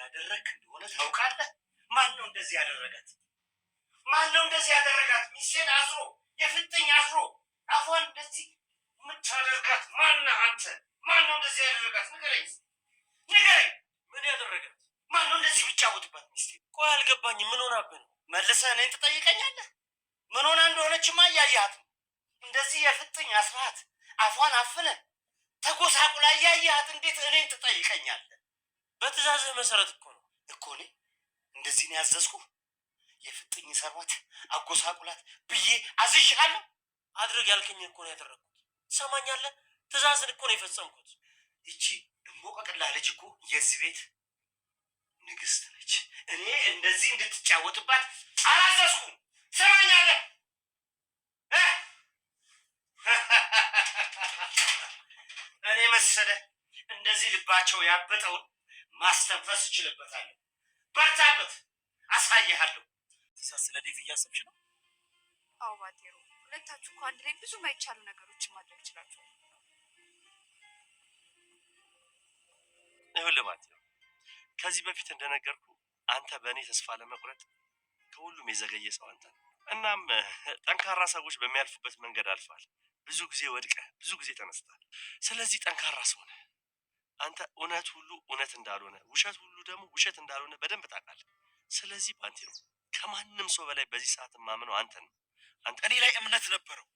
ያደረክ እንደሆነ ታውቃለህ? ማን ነው እንደዚህ ያደረጋት? ማን ነው እንደዚህ ያደረጋት? ሚስቴን አስሮ የፍጥኝ አስሮ አፏን እንደዚህ የምታደርጋት ማን ነህ አንተ? ማን ነው እንደዚህ ያደረጋት? ንገረኝ ንገረኝ። ምን ያደረጋት? ማን ነው እንደዚህ የሚጫወትባት ሚስቴ? ቆይ አልገባኝም። ምን ሆናብን? መልሰህ እኔን ትጠይቀኛለህ? ምን ሆና እንደሆነችማ እያየሃት ነው። እንደዚህ የፍጥኝ አስራት አፏን አፍነ ተጎሳቁላ እያየሃት እንዴት እኔን ትጠይቀኛለህ? በትእዛዝህ መሰረት እኮ ነው እኮ እኔ እንደዚህ ነው ያዘዝኩህ። የፍጥኝ ሰርዋት አጎሳቁላት ብዬ አዝሻለሁ። አድርግ ያልከኝ እኮ ነው ያደረግኩት። ትሰማኛለህ? ትእዛዝን እኮ ነው የፈጸምኩት። ይቺ እምቦቀቅላ ልጅ እኮ የዚህ ቤት ንግስት ነች። እኔ እንደዚህ እንድትጫወትባት አላዘዝኩም። ትሰማኛለህ? እኔ መሰለ እንደዚህ ልባቸው ያበጠውን ማስተንፈስ እችልበታለሁ። በርታበት፣ አሳይሃለሁ። ስለ ዴቭ እያሰብሽ ነው? አዎ ባቴሮ፣ ሁለታችሁ እኮ አንድ ላይ ብዙ ማይቻሉ ነገሮችን ማድረግ ይችላችሁ። ይኸውልህ ባቴሮ፣ ከዚህ በፊት እንደነገርኩ አንተ በእኔ ተስፋ ለመቁረጥ ከሁሉም የዘገየ ሰው አንተ ነው። እናም ጠንካራ ሰዎች በሚያልፉበት መንገድ አልፋል። ብዙ ጊዜ ወድቀህ ብዙ ጊዜ ተነስተሃል። ስለዚህ ጠንካራ ሰው ነህ አንተ። እውነት ሁሉ እውነት እንዳልሆነ፣ ውሸት ሁሉ ደግሞ ውሸት እንዳልሆነ በደንብ ታውቃለህ። ስለዚህ ባንቴሮ ከማንም ሰው በላይ በዚህ ሰዓት ማምነው አንተ ነው። አንተ እኔ ላይ እምነት ነበረው።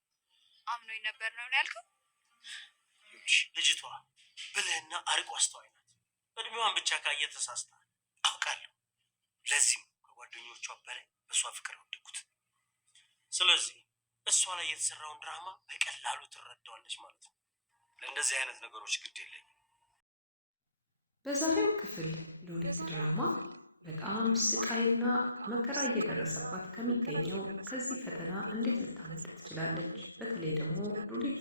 አምኖኝ ነበር ነው ያልከው? ልጅቷ ብልህና አርቆ አስተዋይ ናት። እድሜዋን ብቻ ካየ ተሳስተሃል አውቃለሁ። ለዚህም ከጓደኞቿ በላይ በእሷ ፍቅር ወደድኩት። ስለዚህ እሷ ላይ የተሰራውን ድራማ በቀላሉ ትረዳዋለች ማለት ነው። ለእንደዚህ አይነት ነገሮች ግድ የለኝም። በዛሬው ክፍል ሉሊት ድራማ በጣም ስቃይና መከራ እየደረሰባት ከሚገኘው ከዚህ ፈተና እንዴት ልታመልጥ ትችላለች? በተለይ ደግሞ ሉሊት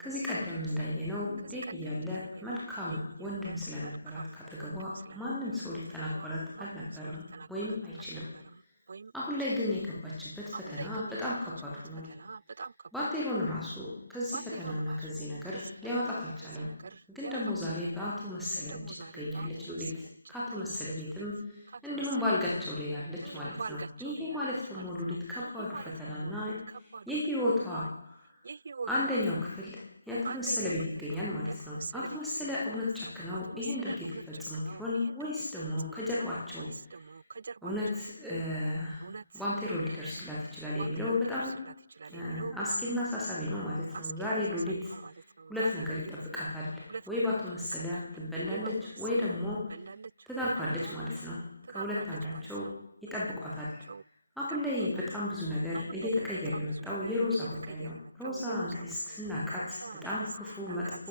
ከዚህ ቀደም እንዳየነው ዴቭ እያለ መልካም ወንድም ስለነበራት ካጠገቧ ማንም ሰው ሊተናኮላት አልነበረም ወይም አይችልም። አሁን ላይ ግን የገባችበት ፈተና በጣም ከባድ ሆኗል። ባቴሮን ራሱ ከዚህ ፈተናና ከዚህ ነገር ሊያወጣት አልቻለም። ግን ደግሞ ዛሬ በአቶ መሰለ እጅ ትገኛለች ሉሊት። ከአቶ መሰለ ቤትም እንዲሁም ባልጋቸው ላይ ያለች ማለት ነው። ይሄ ማለት ደግሞ ሉሊት ከባዱ ፈተናና የህይወቷ አንደኛው ክፍል የአቶ መሰለ ቤት ይገኛል ማለት ነው። አቶ መሰለ እውነት ጨክነው ይህን ድርጊት ሊፈጽሙት ይሆን ወይስ ደግሞ ከጀርባቸው እውነት ባንቴሮ ሊደርስላት ይችላል የሚለው በጣም አስጊና አሳሳቢ ነው ማለት ነው። ዛሬ ሉሊት ሁለት ነገር ይጠብቃታል። ወይ በአቶ መሰለ ትበላለች ወይ ደግሞ ትታርፋለች ማለት ነው። ከሁለት አንዳቸው ይጠብቋታል። አሁን ላይ በጣም ብዙ ነገር እየተቀየረ የመጣው የሮዛ ጉዳይ ነው። ሮዛ እንግዲህ ስናቃት በጣም ክፉ መጥፎ፣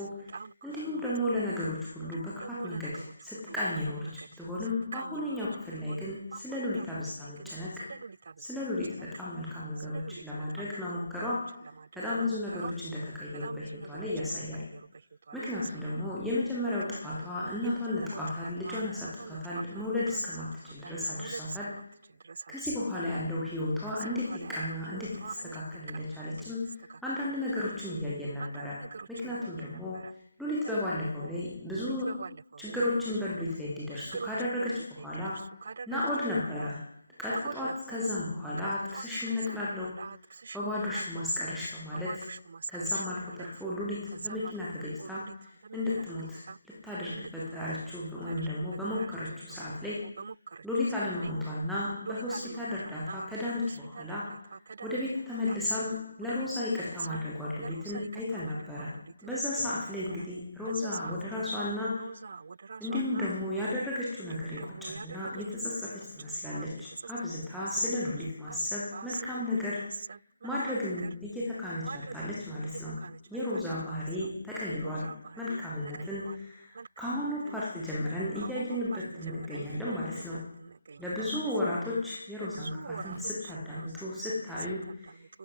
እንዲሁም ደግሞ ለነገሮች ሁሉ በክፋት መንገድ ስትቃኝ የኖረች ብትሆንም በአሁነኛው ክፍል ላይ ግን ስለ ሉሊት አብዝታ መጨነቅ፣ ስለ ሉሊት በጣም መልካም ነገሮችን ለማድረግ መሞከሯ በጣም ብዙ ነገሮች እንደተቀየሩ በህይወቷ ላይ ያሳያል። ምክንያቱም ደግሞ የመጀመሪያው ጥፋቷ እናቷን ነጥቋታል፣ ልጇን አሳጥቷታል፣ መውለድ እስከማትችል ድረስ አድርሷታል። ከዚህ በኋላ ያለው ህይወቷ እንዴት ሊቀና እንዴት ልትስተካከል እንደቻለችም አንዳንድ ነገሮችን እያየን ነበረ። ምክንያቱም ደግሞ ሉሊት በባለፈው ላይ ብዙ ችግሮችን በሉሊት ላይ እንዲደርሱ ካደረገች በኋላ ናኦድ ነበረ ቀጥቅጧት፣ ከዛም በኋላ ጥርስሽን ነቅላለሁ በባዶሽ ማስቀረሽ በማለት ከዛም አልፎ ተርፎ ሉሊት በመኪና ተገጭታ እንድትሞት ልታደርግ በጣረችው ወይም ደግሞ በሞከረችው ሰዓት ላይ ሉሊት አለመሞቷና በሆስፒታል እርዳታ ከዳነች በኋላ ወደ ቤት ተመልሳም ለሮዛ ይቅርታ ማድረጓን ሉሊትን አይተን ነበረ። በዛ ሰዓት ላይ እንግዲህ ሮዛ ወደ ራሷና እንዲሁም ደግሞ ያደረገችው ነገር የቆጨትና የተጸጸተች ትመስላለች። አብዝታ ስለ ሉሊት ማሰብ መልካም ነገር ማድረግን እየተካነች መጣለች ማለት ነው። የሮዛ ባህሪ ተቀይሯል። መልካምነትን ከአሁኑ ፓርት ጀምረን እያየንበት እንገኛለን ማለት ነው። ለብዙ ወራቶች የሮዛን ክፋትን ስታዳምጡ ስታዩ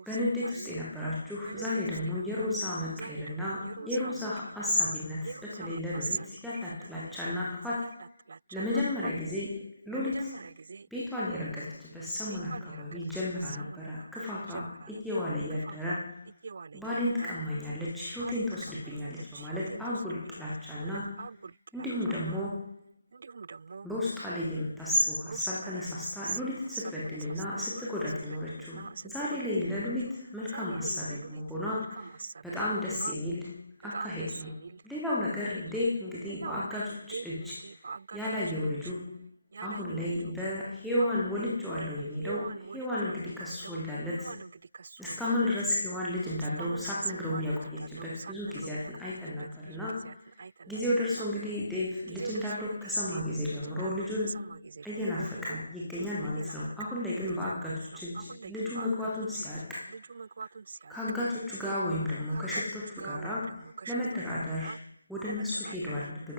በንዴት ውስጥ የነበራችሁ ዛሬ ደግሞ የሮዛ መቀየርና የሮዛ አሳቢነት በተለይ ለሉሊት ያላት ጥላቻና ክፋት ለመጀመሪያ ጊዜ ሉሊት ቤቷን የረገጠችበት ሰሞን አካባቢ ጀምራ ነበረ። ክፋቷ እየዋለ እያደረ ባሌን ትቀማኛለች፣ ህይወቴን ትወስድብኛለች በማለት አጉል ጥላቻና እንዲሁም ደግሞ በውስጧ ላይ የምታስበው ሀሳብ ተነሳስታ ሉሊትን ስትበድልና ስትጎዳት የኖረችው ዛሬ ላይ ለሉሊት መልካም ሀሳብ መሆኗ በጣም ደስ የሚል አካሄድ ነው። ሌላው ነገር ዴቭ እንግዲህ በአጋቾች እጅ ያላየው ልጁ አሁን ላይ በሔዋን ወልጄዋለሁ የሚለው ሔዋን እንግዲህ ከሱ ወልዳለት እስካሁን ድረስ ሔዋን ልጅ እንዳለው ሳትነግረው ያቆየችበት ብዙ ጊዜያትን አይተን ነበርና ጊዜው ደርሶ እንግዲህ ዴቭ ልጅ እንዳለው ከሰማ ጊዜ ጀምሮ ልጁን እየናፈቀ ይገኛል ማለት ነው። አሁን ላይ ግን በአጋቾች እጅ ልጁ መግባቱን ሲያውቅ ከአጋቾቹ ጋር ወይም ደግሞ ከሽፍቶቹ ጋራ ለመደራደር ወደ እነሱ ሄደዋል ብሎ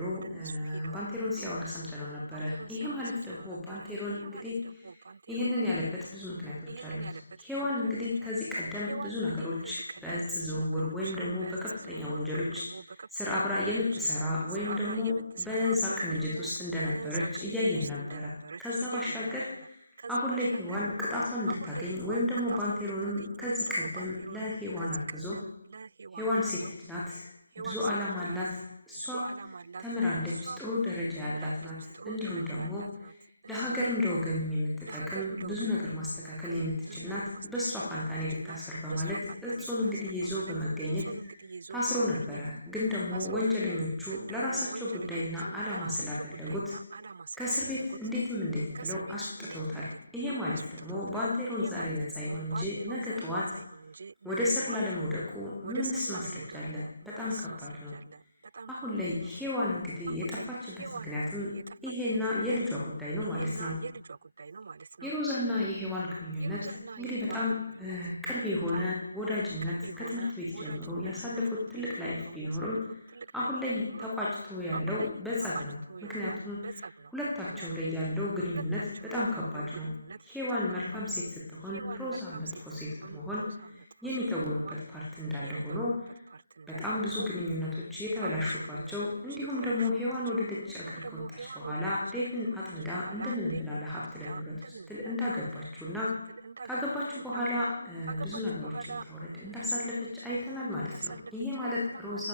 ባንቴሮን ሲያወራ ሰምተነው ነበረ። ይሄ ማለት ደግሞ ባንቴሮን እንግዲህ ይህንን ያለበት ብዙ ምክንያቶች አሉ። ሔዋን እንግዲህ ከዚህ ቀደም ብዙ ነገሮች በእጽ ዝውውር ወይም ደግሞ በከፍተኛ ወንጀሎች ስር አብራ የምትሰራ ወይም ደግሞ በዛ ቅንጅት ውስጥ እንደነበረች እያየን ነበረ። ከዛ ባሻገር አሁን ላይ ሔዋን ቅጣቷን እንድታገኝ ወይም ደግሞ ባንቴሮንም ከዚህ ቀደም ለሔዋን አግዞ ሔዋን ሴት ልጅ ናት፣ ብዙ ዓላማ አላት፣ እሷ ተምራለች፣ ጥሩ ደረጃ ያላት ናት፣ እንዲሁም ደግሞ ለሀገርም ለወገንም የምትጠቅም ብዙ ነገር ማስተካከል የምትችል ናት፣ በእሷ ፋንታኔ ልታሰር በማለት እጹን እንግዲህ ይዞ በመገኘት ታስሮ ነበረ። ግን ደግሞ ወንጀለኞቹ ለራሳቸው ጉዳይና ዓላማ ስላፈለጉት ከእስር ቤት እንዴትም እንዴት ብለው አስወጥተውታል። ይሄ ማለት ደግሞ ባንቴሮን ዛሬ ነፃ ይሆን እንጂ ነገ ጠዋት ወደ እስር ላለመውደቁ ምንስ ማስረጃ አለ? በጣም ከባድ ነው። አሁን ላይ ሔዋን እንግዲህ የጠፋችበት ምክንያትም ይሄና የልጇ ጉዳይ ነው ማለት ነው። የሮዛና የሔዋን ግንኙነት እንግዲህ በጣም ቅርብ የሆነ ወዳጅነት ከትምህርት ቤት ጀምሮ ያሳለፉት ትልቅ ላይፍ ቢኖርም አሁን ላይ ተቋጭቶ ያለው በጸብ ነው። ምክንያቱም ሁለታቸው ላይ ያለው ግንኙነት በጣም ከባድ ነው። ሔዋን መልካም ሴት ስትሆን ሮዛ መጥፎ ሴት በመሆን የሚተውኑበት ፓርት እንዳለ ሆኖ በጣም ብዙ ግንኙነቶች የተበላሹባቸው እንዲሁም ደግሞ ሔዋን ወደ ደጅ አገር ከወጣች በኋላ ዴቭን አጥምዳ እንደምንም ብላ ለሀብት ለንብረቱ ስትል እንዳገባችውና ካገባችሁ በኋላ ብዙ ነገሮችን ታውረድ እንዳሳለፈች አይተናል ማለት ነው። ይሄ ማለት ሮዛ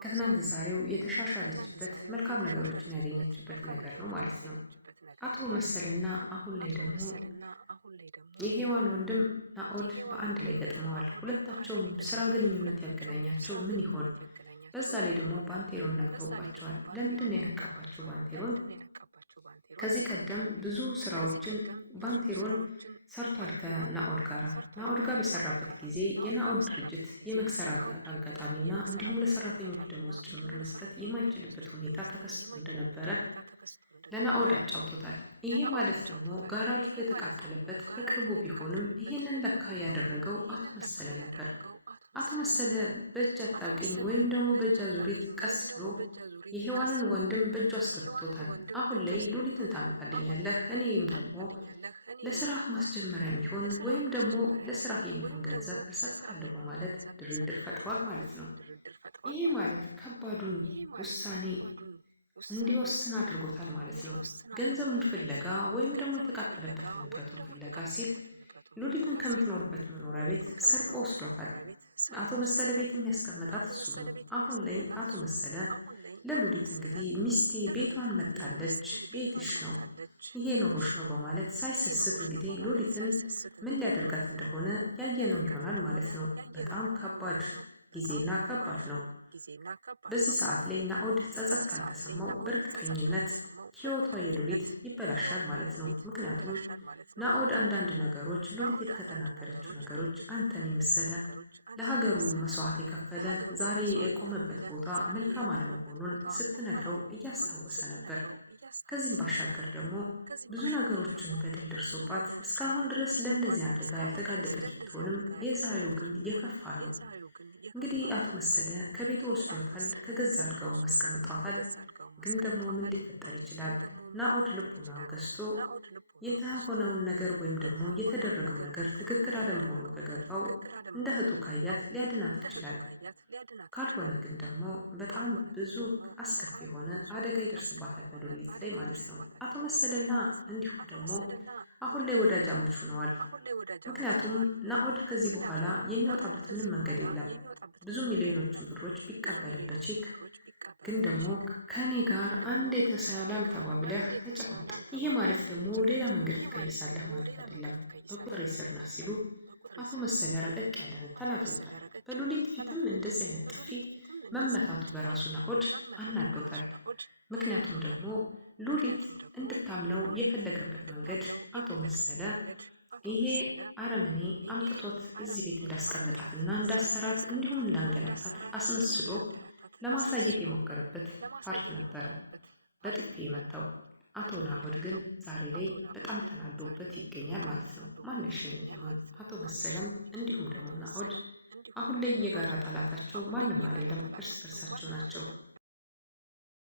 ከትናንት ዛሬው የተሻሻለችበት መልካም ነገሮችን ያገኘችበት ነገር ነው ማለት ነው። አቶ መሰልና አሁን ላይ ደግሞ የሔዋን ወንድም ናኦድ በአንድ ላይ ገጥመዋል። ሁለታቸውም ስራ ግንኙነት ያገናኛቸው ምን ይሆን? በዛ ላይ ደግሞ ባንቴሮን ነቅቶባቸዋል። ለምንድን ነው የነቃባቸው? ባንቴሮን ከዚህ ቀደም ብዙ ስራዎችን ባንቴሮን ሰርቷል ከናኦድ ጋር። ናኦድ ጋር በሰራበት ጊዜ የናኦድ ድርጅት የመክሰር አጋጣሚና እንዲሁም ለሰራተኞች ደሞዝ ጭምር መስጠት የማይችልበት ሁኔታ ተከስቶ እንደነበረ ለናኦድ አጫውቶታል። ይሄ ማለት ደግሞ ጋራጁ የተቃጠለበት በቅርቡ ቢሆንም ይሄንን ለካ ያደረገው አቶ መሰለ ነበር። አቶ መሰለ በእጅ አጣብቂኝ ወይም ደግሞ በእጅ አዙሪት ቀስ ብሎ የሔዋንን ወንድም በእጁ አስገብቶታል። አሁን ላይ ሉሊትን ታመጣልኛለህ፣ እኔም ደግሞ ለስራ ማስጀመሪያ የሚሆን ወይም ደግሞ ለስራ የሚሆን ገንዘብ እሰጥሃለሁ በማለት ድርድር ፈጥሯል ማለት ነው። ይሄ ማለት ከባዱን ውሳኔ እንዲወስን አድርጎታል ማለት ነው። ገንዘቡን ፍለጋ ወይም ደግሞ የተቃጠለበት ንብረቱን ፍለጋ ሲል ሉሊትን ከምትኖርበት መኖሪያ ቤት ሰርቆ ወስዷታል። አቶ መሰለ ቤት የሚያስቀምጣት እሱ ነው። አሁን ላይ አቶ መሰለ ለሉሊት እንግዲህ ሚስቴ ቤቷን መጣለች፣ ቤትሽ ነው፣ ይሄ ኑሮሽ ነው በማለት ሳይሰስት እንግዲህ ሉሊትን ምን ሊያደርጋት እንደሆነ ያየነው ይሆናል ማለት ነው። በጣም ከባድ ጊዜና ከባድ ነው። በዚህ ሰዓት ላይ ናኦድ ጸጸት ካልተሰማው በእርግጠኝነት ህይወቷ የሉሊት ይበላሻል ማለት ነው። ምክንያቱም ናኦድ አንዳንድ ነገሮች ሉሊት ከተናገረችው ነገሮች አንተን የመሰለ ለሀገሩ መስዋዕት የከፈለ ዛሬ የቆመበት ቦታ መልካም አለመሆኑን ስትነግረው እያስታወሰ ነበር። ከዚህም ባሻገር ደግሞ ብዙ ነገሮችን በደል ደርሶባት እስካሁን ድረስ ለእንደዚህ አደጋ ያልተጋለጠች ብትሆንም የዛሬው ግን የከፋ ነው። እንግዲህ አቶ መሰለ ከቤቱ ወስዷታል፣ ከገዛ አልጋው አስቀምጧታል። ግን ደግሞ ምን ሊፈጠር ይችላል? ናኦድ ልቡና ገዝቶ የተሆነውን ነገር ወይም ደግሞ የተደረገው ነገር ትክክል አለመሆኑ ከገባው እንደ እህቱ ካያት ሊያድናት ይችላል። ካልሆነ ግን ደግሞ በጣም ብዙ አስከፊ የሆነ አደጋ ይደርስባታል በሉሊት ላይ ማለት ነው። አቶ መሰለና እንዲሁም ደግሞ አሁን ላይ ወዳጃሞች ሆነዋል። ምክንያቱም ናኦድ ከዚህ በኋላ የሚወጣበት ምንም መንገድ የለም። ብዙ ሚሊዮኖችን ብሮች ቢቀበልም በቼክ ግን ደግሞ ከኔ ጋር አንድ የተሰላም ተባብለህ ተጫወት። ይሄ ማለት ደግሞ ሌላ መንገድ ትቀይሳለህ ማለት አይደለም፣ በቁጥር ስር ነህ ሲሉ አቶ መሰለ ረቀቅ ያለ ተናግረውታል። በሉሊት ፊትም እንደዚህ አይነት ጥፊ መመታቱ በራሱ ናኦድ አናዶታል። ምክንያቱም ደግሞ ሉሊት እንድታምነው የፈለገበት መንገድ አቶ መሰለ ይሄ አረመኔ አምጥቶት እዚህ ቤት እንዳስቀመጣትና እንዳሰራት እንዲሁም እንዳንገላታት አስመስሎ ለማሳየት የሞከረበት ፓርት ነበረ በጥፊ የመታው። አቶ ናኦድ ግን ዛሬ ላይ በጣም ተናዶበት ይገኛል ማለት ነው። ማን ያሸንፍ ይሆን? አቶ መሰለም እንዲሁም ደግሞ ናኦድ አሁን ላይ የጋራ ጠላታቸው ማንም አይደለም፣ እርስ በርሳቸው ናቸው።